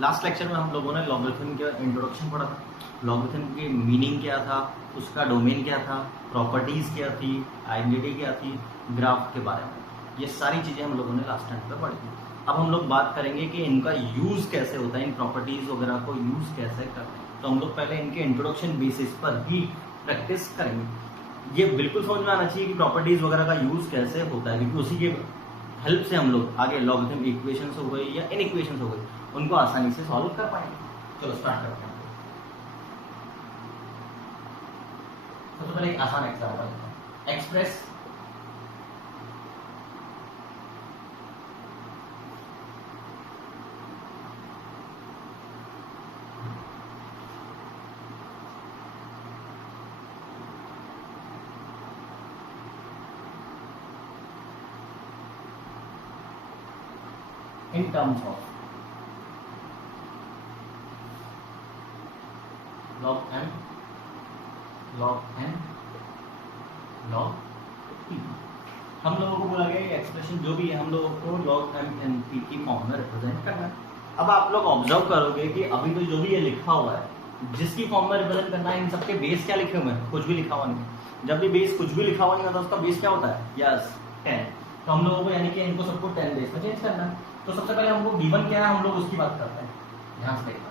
Last lecture में हम लोगों ने लॉगरिथम का इंट्रोडक्शन पढ़ा था, लॉगरिथम की मीनिंग क्या था, उसका डोमेन क्या था, प्रॉपर्टीज़ क्या थी, आइडेंटिटी क्या थी, ग्राफ के बारे में। ये सारी चीज़ें हम लोगों ने लास्ट टाइम पर पढ़ी थी। अब हम लोग बात करेंगे कि इनका यूज़ कैसे होता है, इन प्रॉपर्टीज़ वगैरह को यूज़ कैसे करते हैं। तो हम लोग पहले इनके इंट्रोडक्शन बेसिस पर ही प्रैक्टिस करेंगे। ये बिल्कुल समझ में आना चाहिए कि प्रॉपर्टीज़ वगैरह का यूज़ कैसे होता है, क्योंकि उसी के हेल्प से हम लोग आगे लॉगरिथम इक्वेशंस हो गई या इन इक्वेशंस हो गई, उनको आसानी से सॉल्व कर पाएंगे। चलो स्टार्ट करते हैं। सबसे पहले एक आसान एग्जांपल लेते हैं। Express in terms of log m, log n, log p। हम लोगों को बोला गया ये एक्सप्रेशन जो भी है हम लोगों को log m n p की फॉर्म में रिप्रेजेंट करना है। अब आप लोग ऑब्जर्व करोगे कि अभी तो जो भी ये लिखा हुआ है, जिसकी फॉर्म में रिप्रेजेंट करना है, इन सबके बेस क्या लिखे हुए हैं? कुछ भी लिखा हुआ नहीं। जब भी बेस कुछ भी लिखा हुआ नहीं होता, उसका बेस क्या होता है? यस 10। तो हम लोगों को यानी कि इनको सबको 10 बेस में चेंज करना है। तो सबसे पहले हमको गिवन क्या है, हम लोग उसकी बात करते हैं। ध्यान से देखना,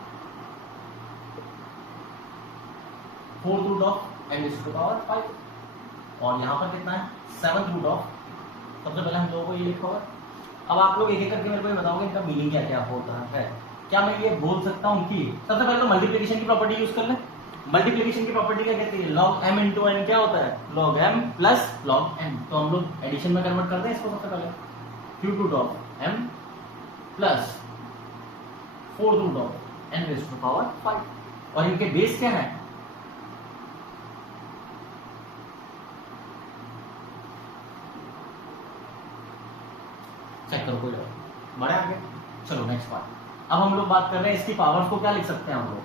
4th root of n to power 5 और यहाँ पर कितना है 7th रूट ऑफ। सबसे पहले हम लोगों को ये लिखा हुआ है। अब आप लोग एक एक करके मेरे को ये बताओगे इनका मीनिंग क्या क्या होता है। क्या मैं ये बोल सकता हूँ कि सबसे पहले तो मल्टीप्लिकेशन की प्रॉपर्टी यूज कर ले। मल्टीप्लिकेशन की प्रॉपर्टी क्या कहती है? log m इंटू n क्या होता है? log m plus log n। तो हम लोग एडिशन में कन्वर्ट करते हैं इसको। सबसे पहले cube root of m plus 4th root of n raise to power 5 और इनके बेस क्या है? चेक करो कोई बड़े आगे। चलो नेक्स्ट पार्ट। अब हम लोग बात कर रहे हैं इसकी पावर्स को क्या लिख सकते हैं हम लोग?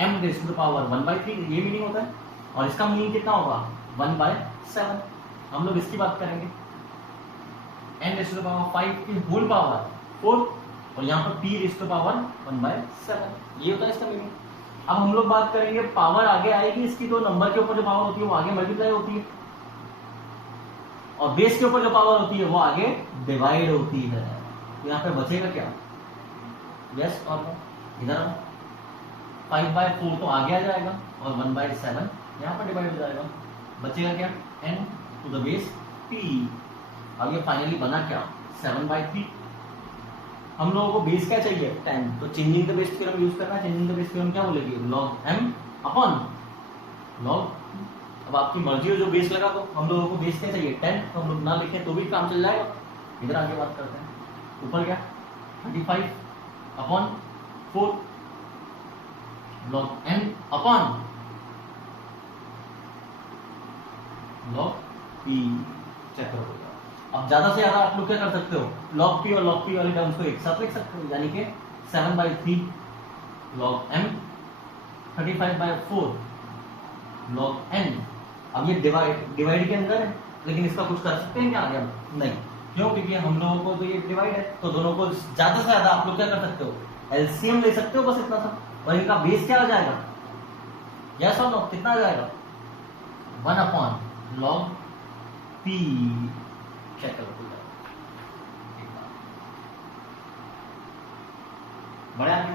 m रेज़ टू पावर 1/3 ये मीनिंग होता है और इसका मीनिंग कितना होगा? 1/7। हम लोग इसकी बात करेंगे n रेज़ टू पावर 5 की होल पावर 4 और यहाँ पर p रेज़ टू पावर 1/7 ये होता है इसका मीनिंग। अब हम लोग बात करेंगे पावर आगे आएगी इसकी, तो नंबर के ऊपर जो पावर होती है वो आगे मल्टीप्लाई होती है और बेस के ऊपर जो पावर होती है वो आगे डिवाइड होती है। तो यहाँ पे बचेगा क्या? यस और नो। इधर 5/4 तो आगे आ जाएगा और 1/7 यहाँ पर डिवाइड हो जाएगा। बचेगा क्या? n to the base p। अब ये फाइनली बना क्या? 7/3। हम लोगों को बेस क्या चाहिए? 10। तो changing the Bayes theorem use करना है। चेंजिंग द बेस थ्योरम क्या बोलेगी? log m upon log। अब आपकी मर्जी हो जो बेस लगा, तो हम लोगों को बेस क्या चाहिए? 10। तो हम लोग ना लिखें तो भी काम चल जाएगा। इधर आगे बात करते हैं। ऊपर क्या? 35 upon 4 log n upon log p। Check करो। अब ज्यादा से ज्यादा आप लोग क्या कर सकते हो? log p और log p वाले टर्म्स को एक साथ लिख सकते हो, यानी कि 7/3 log m 35/4 log n। अब ये डिवाइड के अंदर है, लेकिन इसका कुछ कर सकते हैं क्या आगे? नहीं। क्यों? क्योंकि हम लोगों को तो ये डिवाइड है, तो दोनों को ज्यादा से ज्यादा आप लोग क्या कर सकते हो? एलसीएम ले सकते हो, बस इतना सा। और इनका बेस क्या आ जाएगा? यस और नो? कितना आ जाएगा? 1 log p। चेक करो बड़े आगे।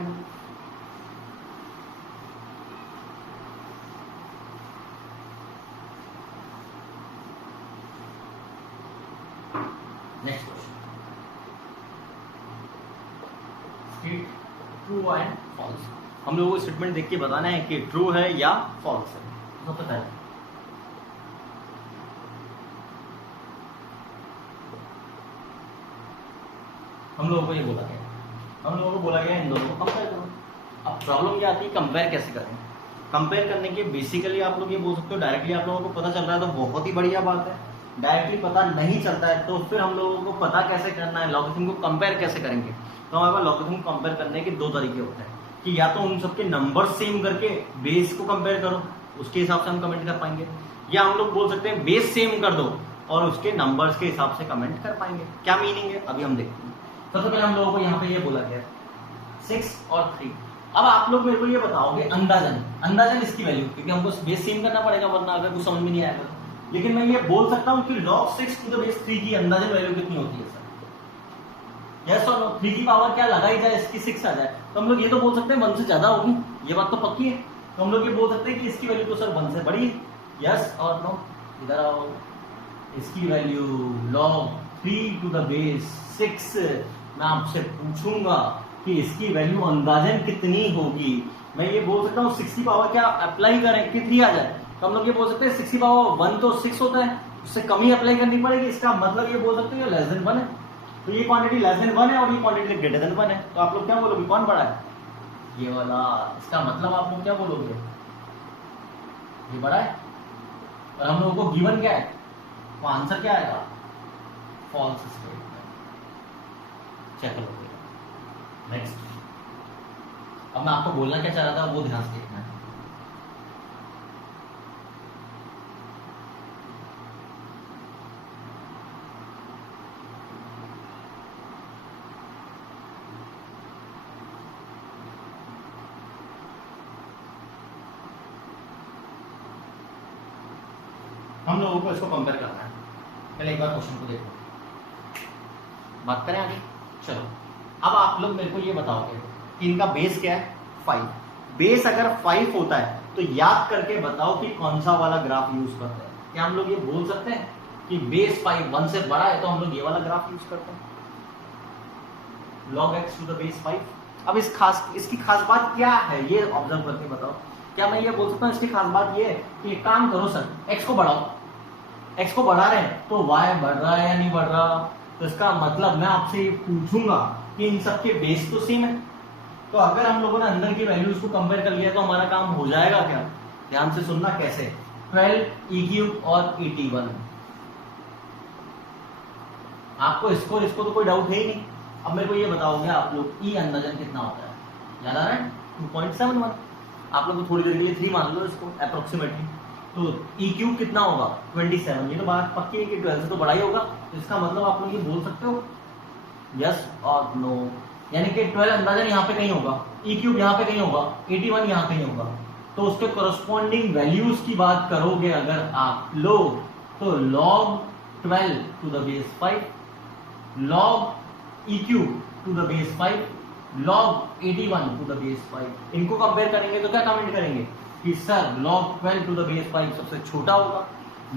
Next question, true and false. हम लोगों को स्टेटमेंट देख के बताना है कि ट्रू है या फॉल्स है। सबसे पहले हम लोगों को ये बोला गया, हम लोगों को बोला गया इन दोनों को कंपेयर करो। अब प्रॉब्लम क्या आती है? कंपेयर कैसे करें? कंपेयर करने के बेसिकली आप लोग ये बोल सकते हो, डायरेक्टली आप लोगों को पता चल रहा है तो बहुत ही बढ़िया बात है। डायरेक्टली पता नहीं चलता है तो फिर हम लोगों को पता कैसे करना है, लॉगरिथम को कंपेयर कैसे करेंगे? तो हमारे पास लॉगरिथम को कंपेयर करने के दो तरीके होते हैं कि या तो उन सबके नंबर सेम करके बेस को कंपेयर करो, उसके हिसाब से हम कमेंट कर पाएंगे, या हम लोग बोल सकते हैं बेस सेम कर दो और उसके नंबर्स के हिसाब से कमेंट कर पाएंगे। क्या मीनिंग है अभी हम देखते हैं। सबसे पहले हम लोगों को यहाँ पे ये बोला गया 6 और 3। अब आप लोग मेरे को ये बताओगे अंदाजन इसकी वैल्यू, क्योंकि हमको बेस सेम करना पड़ेगा वरना अगर कुछ समझ में नहीं आएगा। लेकिन मैं ये बोल सकता हूँ कि log 6 टू द बेस 3 की अंदाजन वैल्यू कितनी होती है सर? यस और नो? 3 की पावर क्या लगाई जाए इसकी 6 आ जाए, तो हम लोग ये तो बोल सकते हैं 1 से ज्यादा होगी, ये बात तो पक्की है। तो हम लोग ये बोल सकते हैं कि इसकी वैल्यू तो सर 1 से बड़ी है। यस और नो? इधर आओ, इसकी value log 3 to the base 6, मैं आपसे पूछूंगा कि इसकी वैल्यू अंदाजन कितनी होगी। मैं ये बोल सकता हूँ 6 की पावर क्या अप्लाई करें कि 3 आ जाए, तो हम लोग ये बोल सकते हैं 6 की पावर 1 तो 6 होता है, उससे कम ही अप्लाई करनी पड़ेगी। इसका मतलब ये बोल सकते हैं लेस देन 1 है, तो ये क्वांटिटी लेस देन 1 है और ये क्वांटिटी ग्रेटर देन 1 है। तो आप लोग क्या बोलोगे, कौन बड़ा है? ये वाला। इसका मतलब आप लोग क्या बोलोगे, ये बड़ा है। और हम लोगों को गिवन क्या है, तो आंसर क्या आएगा, फॉल्स स्टेटमेंट। चेक करो नेक्स्ट। अब मैं आपको बोलना क्या चाह रहा था वो ध्यान से देखना है। हम लोगों को इसको कंपेयर करना है। पहले एक बार क्वेश्चन को देखो, बात करें आगे। चलो अब आप लोग मेरे को ये बताओगे कि इनका बेस क्या है, 5। बेस अगर 5 होता है तो याद करके बताओ कि कौन सा वाला ग्राफ यूज करते हैं। क्या हम लोग ये बोल सकते हैं कि बेस 5 1 से बड़ा है तो हम लोग ये वाला ग्राफ यूज करते हैं, log x to the base 5। अब इसकी खास बात क्या है ये ऑब्जर्व करके बताओ। क्या मैं ये बोल सकता हूँ इसकी खास बात ये है कि एक काम करो सर, x को बढ़ाओ, x को बढ़ा रहे हैं तो y बढ़ रहा है या नहीं बढ़ रहा, तो इसका मतलब मैं आपसे ये पूछूंगा कि इन सबके बेस तो सेम है। तो अगर हम लोगों ने अंदर की वैल्यूज को कंपेयर कर लिया तो हमारा काम हो जाएगा क्या, ध्यान से सुनना कैसे। 12 e³ और 81, आपको इसको तो कोई डाउट है ही नहीं। अब मेरे को ये बताओगे आप लोग e अंदाजन कितना होता है, याद आ रहा है 2.71। आप लोग थोड़ी देर के लिए 3 मान लो इसको अप्रोक्सीमेटली, तो e³ कितना होगा 27। ये तो बात पक्की है कि 12 से तो बड़ा ही होगा, तो इसका मतलब आप लोग ये बोल सकते हो यस और नो, यानी कि 12 अंदाजन यहाँ पे कहीं होगा, e³ यहाँ पे कहीं होगा, 81 यहाँ कहीं होगा। तो उसके कोरस्पॉन्डिंग वैल्यूज की बात करोगे अगर आप लोग, तो log 12 to the base 5, log e³ to the base 5, log 81 to the base 5। इनको कंपेयर करेंगे तो क्या कमेंट करेंगे कि sir log 12 to the base 5 सबसे छोटा होगा,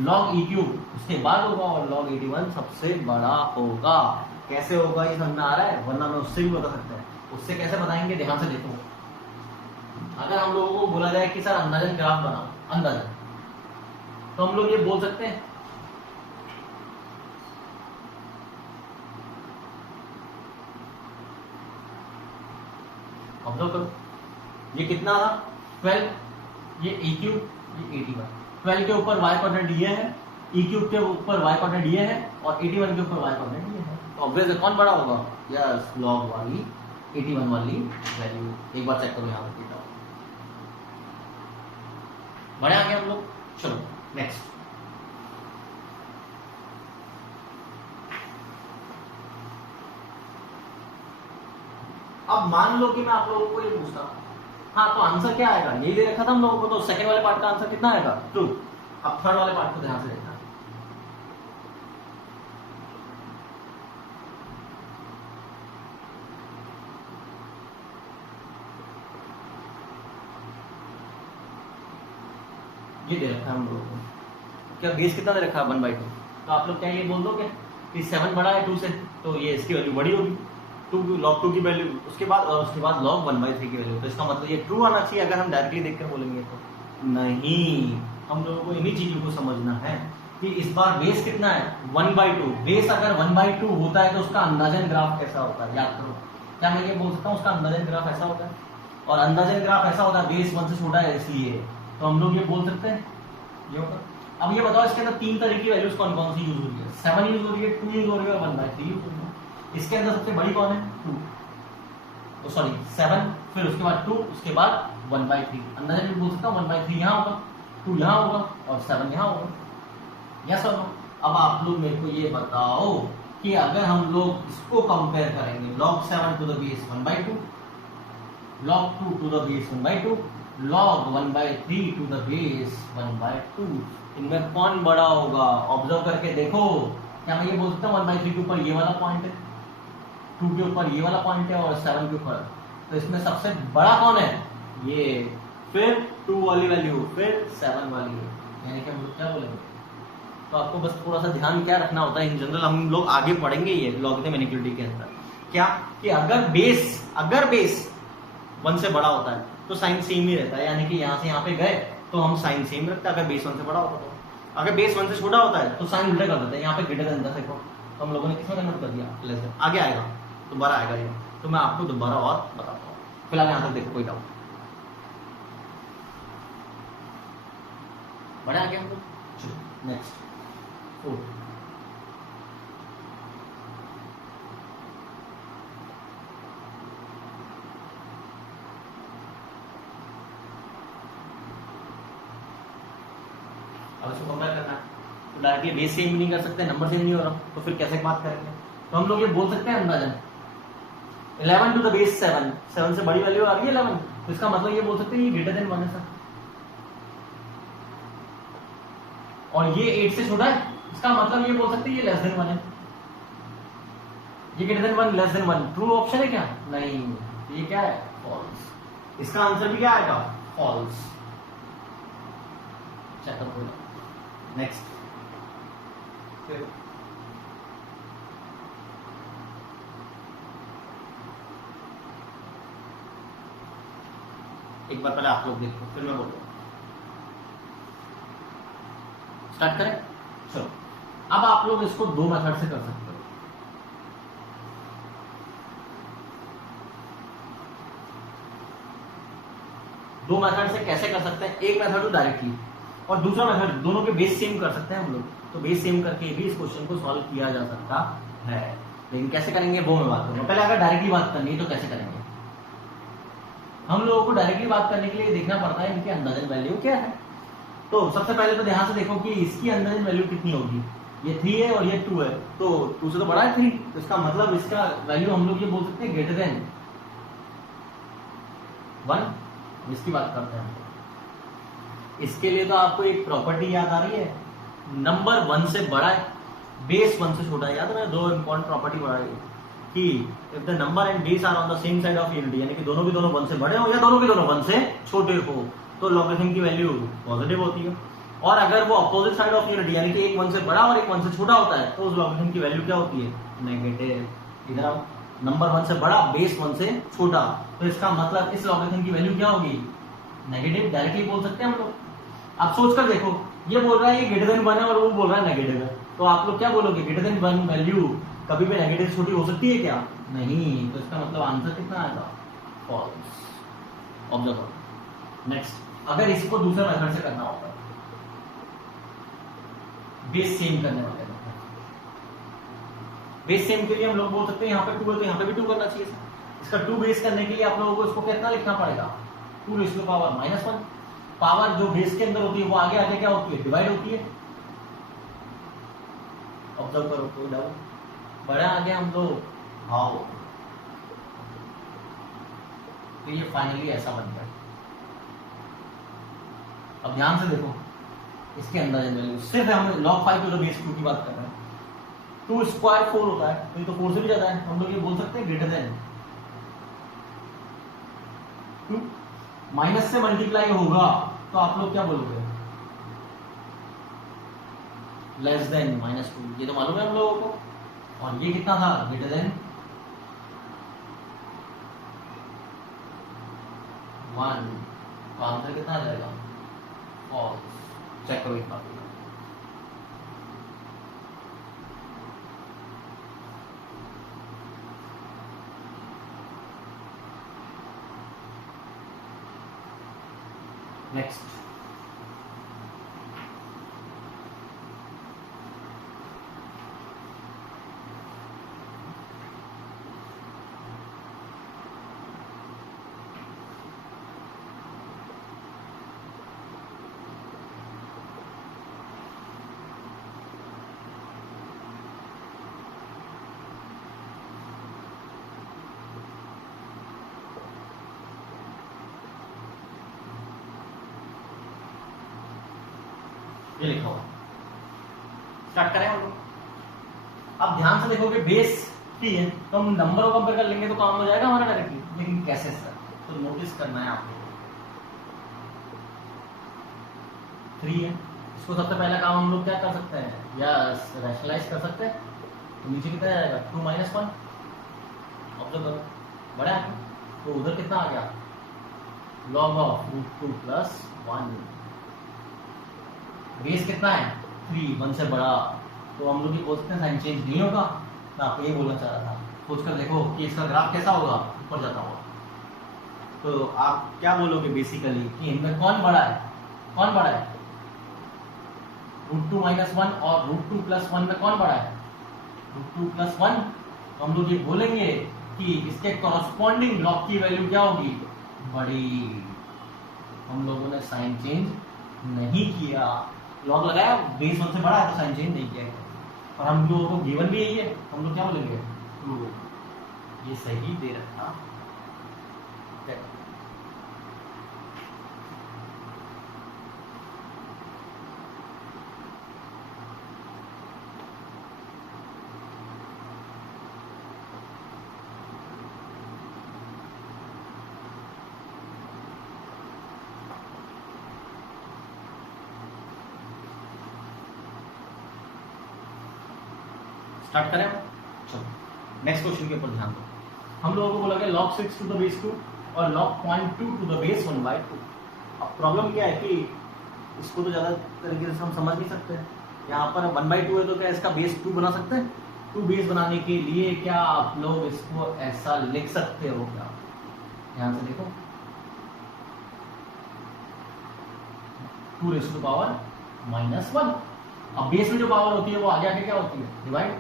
log e³ उसके बाद होगा और log 81 सबसे बड़ा होगा। कैसे होगा ये समझ में आ रहा है, वरना मैं उससे भी बता सकता है। उससे कैसे बताएंगे, ध्यान से देखो। अगर हम लोगों को बोला जाए कि सर अंदाजन ग्राफ बनाओ, अंदाजन, तो हम लोग ये बोल सकते हैं ऑब्जर्व करो, ये कितना था 12, ये e³ ये 81। 12 के ऊपर y कोऑर्डिनेट ये है, e³ के ऊपर y कोऑर्डिनेट ये है और 81 के ऊपर y कोऑर्डिनेट ये है। तो ऑब्वियसली कौन बड़ा होगा, यस log वाली 81 वाली वैल्यू। एक बार चेक करो यहाँ पर, बड़े आगे हम लोग। चलो नेक्स्ट। अब मान लो कि मैं आप लोगों को ये पूछता हूं, हाँ तो आंसर क्या आएगा, यही दे रखा था हम लोगों को, तो सेकंड वाले पार्ट का आंसर कितना आएगा, ट्रू। अब थर्ड वाले पार्ट को ध्यान से देखना। ये दे रखा है हम लोगों को, क्या बेस कितना दे रखा है 1/2। तो आप लोग क्या ये बोल दोगे कि 7 बड़ा है 2 से, तो ये इसकी वैल्यू बड़ी होगी, 2 log 2 की वैल्यू, उसके बाद log 1/3 की वैल्यू। तो इसका मतलब ये ट्रू आना चाहिए अगर हम डायरेक्टली देखकर बोलेंगे तो। नहीं, हम लोगों को इन्हीं चीजों को समझना है कि इस बार बेस कितना है 1/2। बेस अगर 1/2 होता है तो उसका अंदाजन ग्राफ कैसा होता है, याद करो। क्या मैं ये बोल सकता हूँ उसका अंदाजन ग्राफ ऐसा होता है, और अंदाजन ग्राफ ऐसा होता है बेस 1 से छोटा है इसलिए, तो हम लोग ये बोल सकते हैं ये होगा। अब ये बताओ इसके अंदर 3 तरह की वैल्यूज कौन कौन सी यूज हो रही है, 7 यूज हो रही है, 2 यूज हो रही है और 1/3 यूज हो रही है। इसके अंदर सबसे बड़ी कौन है 2, तो सॉरी 7, फिर उसके बाद 2, उसके बाद 1/3। अंदाजा भी बोल सकता हूँ 1/3 यहाँ होगा, 2 यहाँ होगा और 7 यहाँ होगा। यस और नो। अब आप लोग मेरे को ये बताओ कि अगर हम लोग इसको कंपेयर करेंगे log 7 to the base 1/2 log 2 to the base 1/2, log 1/3 to the base 1/2। इनमें कौन बड़ा होगा? ऑब्जर्व करके देखो, क्या मैं ये बोल सकता हूँ 1/3 के ऊपर ये वाला पॉइंट है, 2 के ऊपर ये वाला पॉइंट है और 7 के ऊपर, तो इसमें सबसे बड़ा कौन है? ये, फिर 2 वाली वैल्यू, फिर 7 वाली, यानी कि हम लोग क्या बोलेंगे? तो आपको बस थोड़ा सा ध्यान क्या रखना होता है, इन जनरल हम लोग आगे पढ़ेंगे ये लॉगरिथम इनइक्वालिटी के अंदर, क्या कि अगर बेस 1 से बड़ा होता है तो साइन सेम ही रहता है, यानी कि यहाँ से यहाँ पे गए तो हम साइन सेम रखते हैं। अगर बेस 1 से बड़ा होता तो, अगर बेस 1 से छोटा होता है तो साइन उल्टा कर देते हैं, यहाँ पे ग्रेटर देन 10 देखो, तो हम लोगों ने किसमें कन्वर्ट कर दिया? Less than. आगे आएगा, दोबारा आएगा ये, तो मैं आपको दोबारा और बताता हूँ, फिलहाल यहाँ तक देखो, कोई डाउट? बढ़े आगे हम लोग, चलो नेक्स्ट 4। अब इसको कंपेयर करना है तो डायरेक्टली बेस सेम भी नहीं कर सकते, नंबर सेम नहीं हो रहा, तो फिर कैसे बात करेंगे? तो हम लोग ये बोल सकते हैं अंदाजन 11 टू द बेस 7, 7 से बड़ी वैल्यू आ रही है 11, तो इसका मतलब ये बोल सकते हैं ये ग्रेटर देन 1 है सर, और ये 8 से छोटा है, इसका मतलब ये बोल सकते हैं ये लेस देन 1 है, ये greater than 1 less than 1। True option है क्या? नहीं, ये क्या है? फॉल्स। इसका आंसर भी क्या आएगा? फॉल्स। चेकअप हो जाए। नेक्स्ट एक बार पहले आप लोग देखो, फिर मैं बोलूँ। स्टार्ट करें? चलो, अब आप लोग इसको 2 मेथड से कर सकते हो। दो मेथड से कैसे कर सकते हैं? एक मेथड तो डायरेक्टली, और दूसरा मेथड दोनों के बेस सेम कर सकते हैं हम लोग, तो बेस सेम करके भी इस क्वेश्चन को सॉल्व किया जा सकता है, लेकिन कैसे करेंगे वो मैं बात करूंगा। पहले अगर डायरेक्टली बात करनी है तो कैसे करेंगे? हम लोगों को डायरेक्टली बात करने के लिए देखना पड़ता है इनके अंदाजन वैल्यू क्या है। तो सबसे पहले तो ध्यान से देखो कि इसकी अंदाजन वैल्यू कितनी होगी। ये 3 है और ये 2 है, तो 2 से तो बड़ा है 3, तो इसका मतलब इसका वैल्यू हम लोग ये बोल सकते हैं ग्रेटर देन 1। इसकी बात करते हैं। इसके लिए तो आपको एक प्रॉपर्टी याद आ रही है, नंबर 1 से बड़ा है, बेस 1 से छोटा है। याद है, 2 इंपॉर्टेंट प्रॉपर्टी पढ़ाई कि if the number and base are on the same side of unity, यानी कि दोनों के दोनों 1 से बड़े हो या दोनों के दोनों 1 से छोटे हो, तो लॉगरिथम की वैल्यू पॉजिटिव होती है। और अगर वो अपोजिट साइड ऑफ यूनिटी, यानी कि एक 1 से बड़ा और एक 1 से छोटा होता है, तो उस लॉगरिथम की वैल्यू क्या होती है? नेगेटिव। इधर आओ, नंबर 1 से बड़ा, बेस 1 से छोटा, तो इसका मतलब इस लॉगरिथम की वैल्यू क्या होगी? नेगेटिव। डायरेक्टली बोल सकते हैं हम लोग। आप सोच कर देखो, ये बोल रहा है ये ग्रेटर देन 1 है और वो बोल रहा है नेगेटिव है, तो आप लोग क्या बोलोगे? ग्रेटर देन 1 वैल्यू कभी भी नेगेटिव छोटी हो सकती है क्या? नहीं, तो इसका मतलब आंसर कितना आएगा? फॉल्स। ऑब्जर्व। नेक्स्ट, अगर इसको दूसरे मेथड से करना होगा, बेस सेम करने वाले मेथड, बेस सेम के लिए हम लोग बोल सकते हैं यहाँ पे 2 है तो यहाँ पे भी 2 करना चाहिए। इसका 2 बेस करने के लिए आप लोगों को इसको कितना लिखना पड़ेगा? 2 raise to the power -1। Power जो बेस के अंदर होती है वो आगे आगे क्या होती है? डिवाइड होती है। ऑब्जर्व करो, कोई डाउट? बड़ा आगे हम लोग हाउ, तो ये फाइनली ऐसा बन गया। अब ध्यान से देखो, इसके अंदाजन वैल्यू सिर्फ हम log 5 टू द बेस 2 की बात कर रहे हैं। 2 स्क्वायर 4 होता है, तो ये तो 4 से भी ज्यादा है, हम लोग ये बोल सकते हैं ग्रेटर देन 2। माइनस से मल्टीप्लाई होगा तो आप लोग क्या बोलोगे? लेस देन -2, ये तो मालूम है हम लोगों को। और ये कितना था? ग्रेटर देन 1, तो आंसर कितना आ जाएगा? फॉल्स। चेक करो एक बार। नेक्स्ट, ये लिखा हुआ। स्टार्ट करें हम लोग। अब ध्यान से देखोगे बेस 3 है तो हम नंबर को कंपेयर कर लेंगे तो काम हो जाएगा हमारा डायरेक्टली, लेकिन कैसे सर? तो नोटिस करना है आपको 3 है, इसको सबसे पहला काम हम लोग क्या कर सकते हैं या रैशनलाइज कर सकते हैं, तो नीचे कितना जाएगा 2 - 1 ऑब्जर्व करो बड़ा है तो उधर कितना आ गया log ऑफ √2 + 1। बेस कितना है 3, 1 से बड़ा, तो हम लोग ये बोल सकते हैं साइन चेंज नहीं होगा। मैं आपको ये बोलना चाह रहा था, सोचकर देखो कि इसका ग्राफ कैसा होगा, ऊपर जाता होगा। तो आप क्या बोलोगे बेसिकली कि इनमें कौन बड़ा है, कौन बड़ा है? √2 - 1 और √2 + 1 में कौन बड़ा है? √2 + 1। तो हम लोग ये बोलेंगे कि इसके कॉरस्पॉन्डिंग लॉग की वैल्यू क्या होगी, बड़ी। हम लोगों ने साइन चेंज नहीं किया, लॉग लगाया, बेस 1 से बड़ा है तो साइन चेंज नहीं किया है। और हम लोगों को गिवन भी यही है, हम लोग क्या बोलेंगे ट्रू, ये सही दे रखा। स्टार्ट करें चलो नेक्स्ट क्वेश्चन के ऊपर ध्यान दो। हम लोगों को बोला गया log 6 to the base 2 और log 0.2 to the base 1/2। अब प्रॉब्लम क्या है कि इसको तो ज्यादा तरीके से हम समझ नहीं सकते। यहाँ पर 1/2 है तो क्या इसका बेस 2 बना सकते हैं? 2 बेस बनाने के लिए क्या आप लोग इसको ऐसा लिख सकते हो क्या? ध्यान से देखो 2⁻⁻1। अब बेस में जो पावर होती है वो आगे आके क्या होती है, डिवाइड।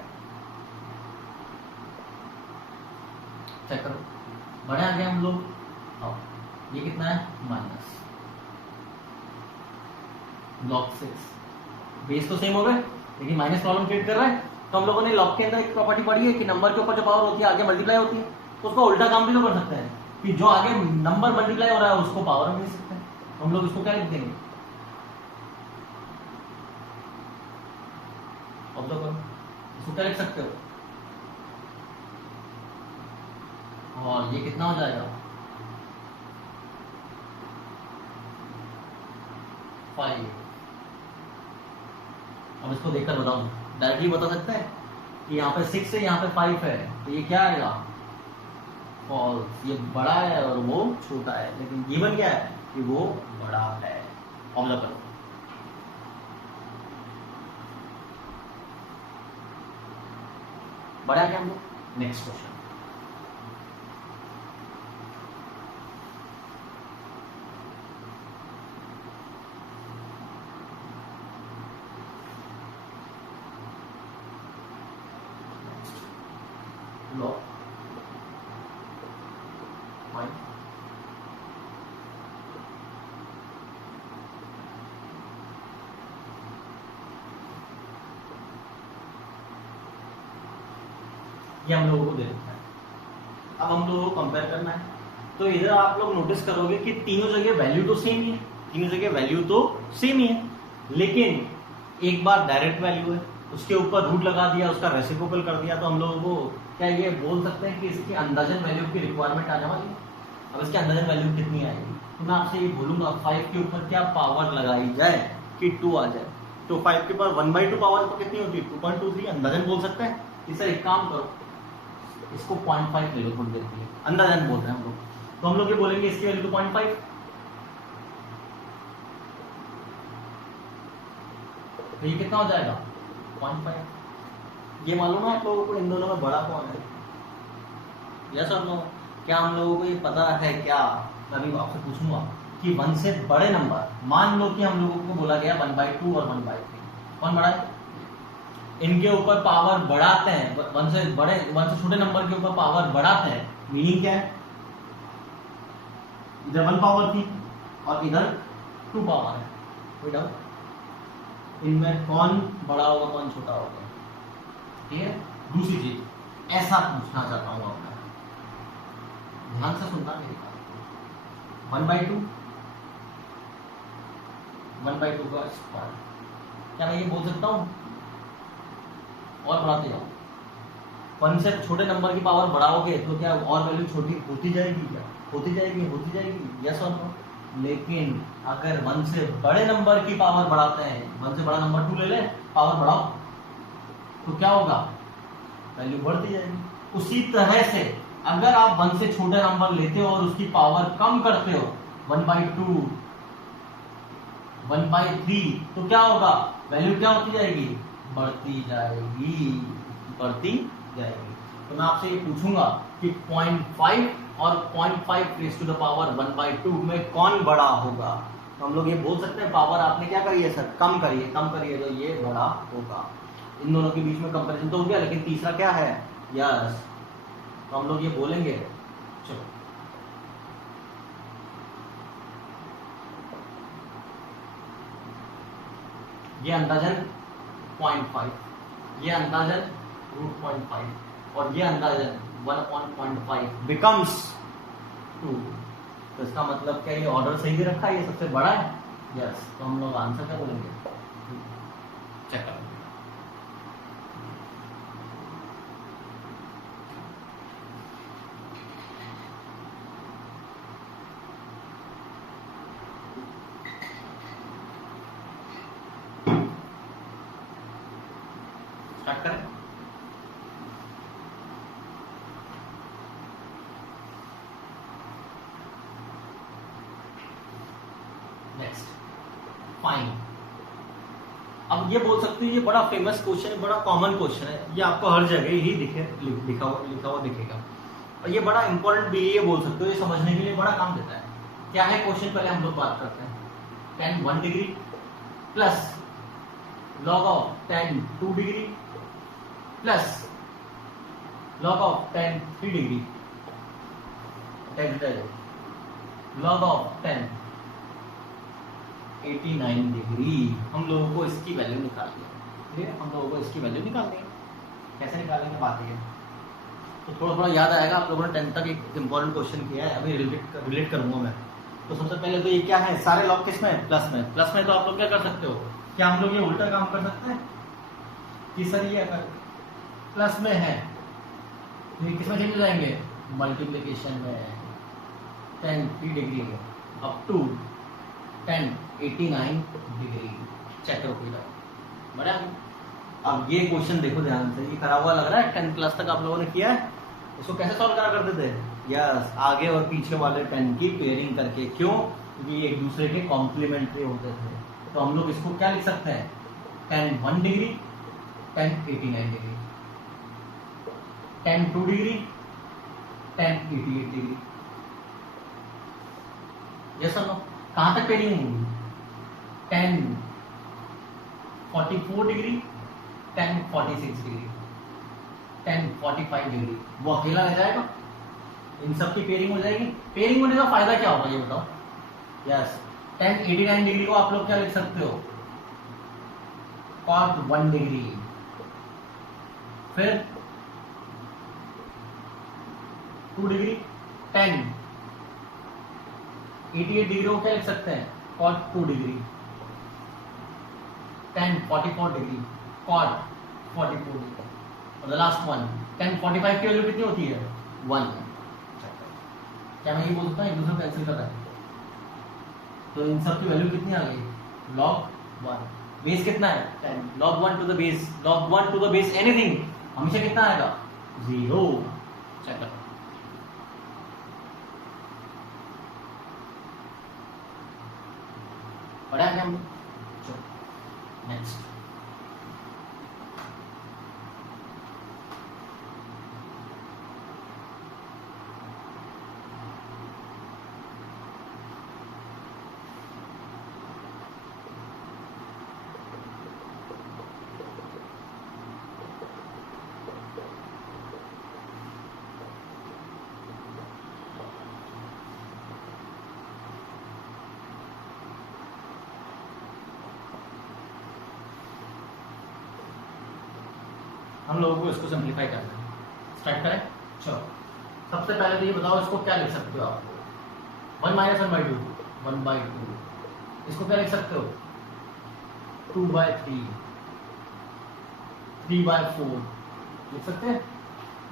चेक करो बड़े आ गए हम लोग। अब ये कितना है माइनस log 6। बेस तो सेम हो गए लेकिन माइनस प्रॉब्लम क्रिएट कर रहा है, तो हम लोगों ने लॉग के अंदर एक प्रॉपर्टी पढ़ी है कि नंबर के ऊपर जो पावर होती है आगे मल्टीप्लाई होती है, तो उसका उल्टा काम भी तो कर सकते हैं कि जो आगे नंबर मल्टीप्लाई हो रहा है उसको पावर में दे सकते हैं। तो हम लोग इसको क्या लिख देंगे, ऑब्जर्व करो इसको क्या लिख सकते हो, और ये कितना हो जाएगा 5। अब इसको देखकर बताऊं, डायरेक्टली बता सकते हैं कि यहाँ पे 6 है यहाँ पे 5 है, तो ये क्या आएगा फॉल्स। ये बड़ा है और वो छोटा है, लेकिन गिवन क्या है कि वो बड़ा है। ऑब्जर्व करो बड़ा है क्या हम लोग। नेक्स्ट क्वेश्चन लो फाइन। ये हम लोगों को दे देता है। अब हम लोगों को कंपेयर करना है, तो इधर आप लोग नोटिस करोगे कि तीनों जगह वैल्यू तो सेम ही है, तीनों जगह वैल्यू तो सेम ही है, लेकिन एक बार डायरेक्ट वैल्यू है उसके ऊपर रूट लगा दिया, उसका रेसिप्रोकल कर दिया, तो हम लोगों को क्या ये बोल सकते हैं कि इसकी अंदाजन वैल्यू की रिक्वायरमेंट आ जाएगी। अब इसकी अंदाजन वैल्यू कितनी आएगी, तो मैं आपसे ये बोलूंगा 5 के ऊपर क्या पावर लगाई जाए कि 2 आ जाए। तो 5 के ऊपर 1/2 पावर तो कितनी होती है 2.23, अंदाजन बोल सकते हैं। इसे एक काम करो इसको 0.5 ले लो थोड़ी देर के लिए, अंदाजन बोल रहे हैं हम लोग, तो हम लोग ये बोलेंगे इसकी वैल्यू 2.5, तो ये कितना हो जाएगा 0.5। ये मालूम है आप लोगों को इन दोनों में बड़ा कौन है, यस और नो? क्या हम लोगों को ये पता है क्या? मैं अभी आपसे पूछूंगा कि 1 से बड़े नंबर, मान लो कि हम लोगों को बोला गया 1/2 और 1/3, कौन बड़ा है? इनके ऊपर पावर बढ़ाते हैं, 1 से बड़े 1 से छोटे नंबर के ऊपर पावर बढ़ाते हैं, मीनिंग क्या है, इधर 1 पावर थी और इधर 2 पावर है, कोई डाउट? इनमें कौन बड़ा होगा कौन छोटा होगा, ठीक है? दूसरी चीज ऐसा पूछना चाहता हूं आपका, ध्यान से सुनना मेरी बात। 1/2 का स्क्वायर क्या मैं ये बोल सकता हूँ? और बढ़ाते जाओ, 1 से छोटे नंबर की पावर बढ़ाओगे तो क्या और वैल्यू छोटी होती जाएगी? क्या होती जाएगी? यस और नो? लेकिन अगर 1 से बड़े नंबर की पावर बढ़ाते हैं, 1 से बड़ा नंबर 2 ले ले, पावर बढ़ाओ, तो क्या होगा? वैल्यू बढ़ती जाएगी। उसी तरह से अगर आप 1 से छोटे नंबर लेते हो और उसकी पावर कम करते हो, 1/2, 1/3, तो क्या होगा? वैल्यू क्या होती जाएगी? बढ़ती जाएगी। तो मैं आपसे ये पूछूंगा कि 0.5 और 0.5 रेज़ टू द पावर 1/2 में कौन बड़ा होगा? तो हम लोग ये बोल सकते हैं पावर आपने क्या करी है सर? कम करिए तो ये बड़ा होगा। इन दोनों के बीच में कंपैरिजन तो हो गया, लेकिन तीसरा क्या है? यस, तो हम लोग ये बोलेंगे, चलो ये अंदाजन 0.5, ये अंदाजन √0.5 और ये अंदाजन 1/0.5 बिकम्स 2। तो इसका मतलब क्या ये ऑर्डर सही दे रखा है? ये सबसे बड़ा है। यस, तो हम लोग आंसर क्या बोलेंगे? चेक करो। स्टार्ट करें। Next, fine. अब ये बोल सकते हैं ये बड़ा फेमस क्वेश्चन है, बड़ा कॉमन क्वेश्चन है, ये आपको हर जगह ही लिखा हुआ दिखेगा, और ये बड़ा इंपॉर्टेंट भी, ये बोल सकते हो, ये समझने के लिए बड़ा काम देता है। क्या है क्वेश्चन? पहले हम लोग बात करते हैं। tan 1 degree plus log of tan 2 degree plus log of tan 3 degree log of tan 89 degree. हम लोगों को इसकी वैल्यू निकालनी है। ठीक है, हम लोगों को इसकी वैल्यू निकालनी है। कैसे निकालेंगे बात है, तो थोड़ा थोड़ा याद आएगा। आप लोगों ने 10th तक एक इंपॉर्टेंट क्वेश्चन किया है, अभी रिलेट करूंगा मैं। तो सबसे पहले तो ये क्या है? सारे लॉग किस में? प्लस में। प्लस में तो आप लोग क्या कर सकते हो? क्या हम लोग ये उल्टा काम कर सकते हैं कि सर ये अगर प्लस में है तो ये किस में चेंज हो जाएंगे? मल्टीप्लिकेशन में। tan 3 degree up to tan 89 degree. Check करो पूरा बड़ा। अब ये क्वेश्चन देखो ध्यान से, ये करा हुआ लग रहा है, 10 क्लास तक आप लोगों ने किया है। इसको कैसे सॉल्व करा करते थे? यस, आगे और पीछे वाले 10 की पेयरिंग करके। क्यों? क्योंकि एक दूसरे के कॉम्प्लीमेंट्री होते थे। तो हम लोग इसको क्या लिख सकते हैं? tan 1 degree tan 89 degree, tan 2 degree tan 88 degree. Yes और नो? कहां तक पेयरिंग होगी? tan 44 degree tan 46 degree tan 45 degree. वो अकेला रह जाएगा, इन सब की पेयरिंग हो जाएगी। पेयरिंग होने का फायदा क्या होगा ये बताओ? यस, tan 89 डिग्री को आप लोग क्या लिख सकते हो? cot 1 degree. फिर 2 डिग्री tan 88 डिग्री को क्या लिख सकते हैं? cot 2 degree. tan 44 degree cot 44 degree. और द लास्ट वन tan 45 की वैल्यू कितनी होती है? 1। क्या मैं ये बोल सकता हूँ एक दूसरे कैंसिल कर रहा है? तो इन सब की वैल्यू कितनी आ गई? log 1। बेस कितना है? 10। log 1 to the base, log 1 to the base anything हमेशा कितना आएगा? 0। चेक करो। पढ़ा है हम? नेक्स्ट, हम लोगों को इसको सिंप्लीफाई करना है। स्टार्ट करें? चलो, सबसे पहले तो ये बताओ इसको क्या लिख सकते हो आप? 1 - 1/2, 1/2। इसको क्या लिख सकते हो? 2/3, 3/4 लिख सकते हैं।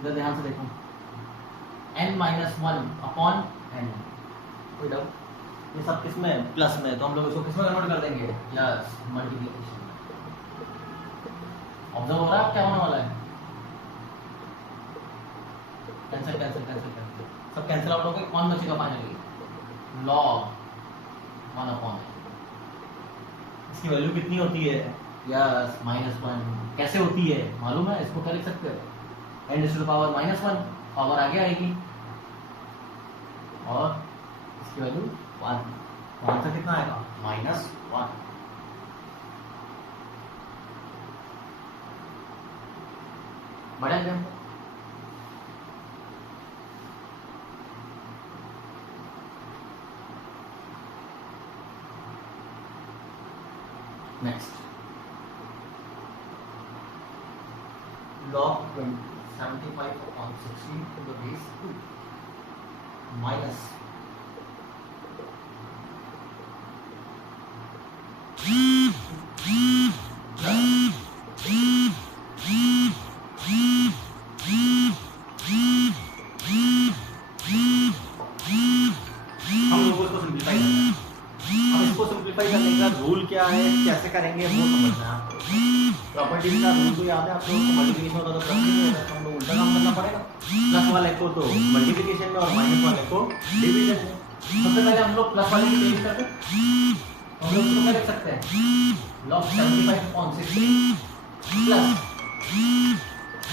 इधर ध्यान से देखो, n-1/n। कोई डाउट? ये सब किस में? प्लस में, तो हम लोग इसको किस में कन्वर्ट कर देंगे? Yes, multiplication. ऑब्जर्व हो रहा है क्या होने वाला है? कैंसिल कैंसिल कैंसिल कैंसिल, सब कैंसिल आउट हो गए। कौन बचेगा फाइनली? log 1/n। इसकी वैल्यू कितनी होती है? यस, -1। कैसे होती है मालूम है? इसको क्या लिख सकते हैं? n⁻⁻1, पावर आगे आएगी और इसकी वैल्यू 1, तो आंसर कितना आएगा? -1। बढ़िया क्या? Next, log 75/16 to the base 2 minus हम लोगों को सिंप्लीफाई करना है। अब इसको सिंप्लीफाई करने का रूल क्या है, कैसे करेंगे वो समझना है आपको। प्रॉपर्टी का रूल तो याद है आप लोगों को? मल्टीप्लिकेशन होता तो प्लस नहीं होता, तो हम लोग उल्टा काम करना पड़ेगा। प्लस वाले को तो मल्टीप्लिकेशन में और माइनस वाले को डिवीजन में। सबसे पहले हम लोग प्लस वाले की चेंज करते हैं। हम लोग इसको क्या लिख सकते हैं? log 75/16 plus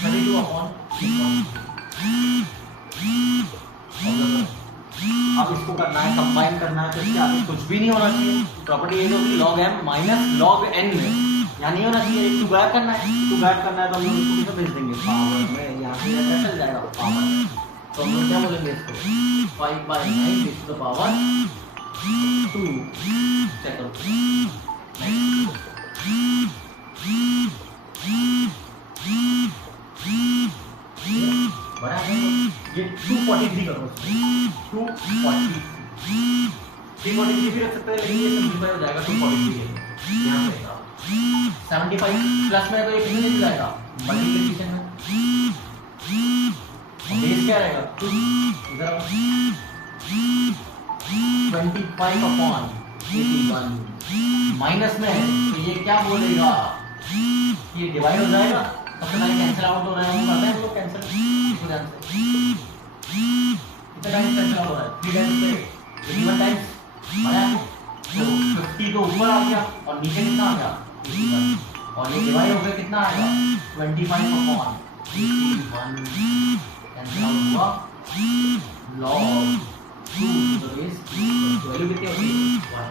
32/3। अब इसको करना है, कंबाइन करना है, तो इसके आगे कुछ भी नहीं होना चाहिए। प्रॉपर्टी ये होगी log m minus log n में, यहाँ नहीं होना चाहिए। 2 गायब करना है, 2 गायब करना है तो हम लोग इसको किसे भेज देंगे? पावर में। यहाँ से ऐसा चल जाएगा पावर में, तो हम लोग क्या बोलेंगे इसको? 5/9 raised to the power 2। Check करो, बड़ा है ये 243 करो, 243 343 भी रख सकते हैं, लेकिन ये सिंपलीफाई हो जाएगा 243 के लिए। यहाँ पे 75 प्लस में तो ये कितने में जाएगा? मल्टीप्लिकेशन में। बेस क्या रहेगा? इधर 25/81 माइनस में है, तो ये क्या बोलेगा? ये डिवाइड हो जाएगा। सबसे पहले कैंसिल आउट हो रहा है, हम करते हैं तो कैंसिल। कितने टाइम्स कैंसिल आउट हो रहा है? 3 टाइम्स पे 81 टाइम्स बड़ा है, तो 50 तो ऊपर आ गया और नीचे कितना आ गया? 81। और ये डिवाइड हो गया, कितना आएगा? 25/81 कैंसिल आउट हुआ। log 2 तो बेस वैल्यू कितनी होती है? 1।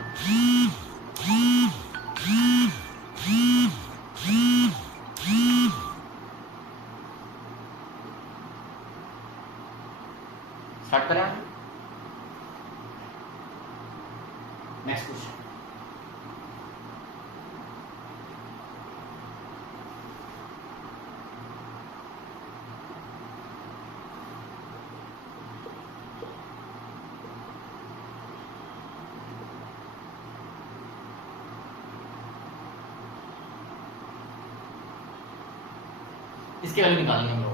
स्टार्ट करें आगे। नेक्स्ट क्वेश्चन, इसकी वैल्यू निकालेंगे हम लोग।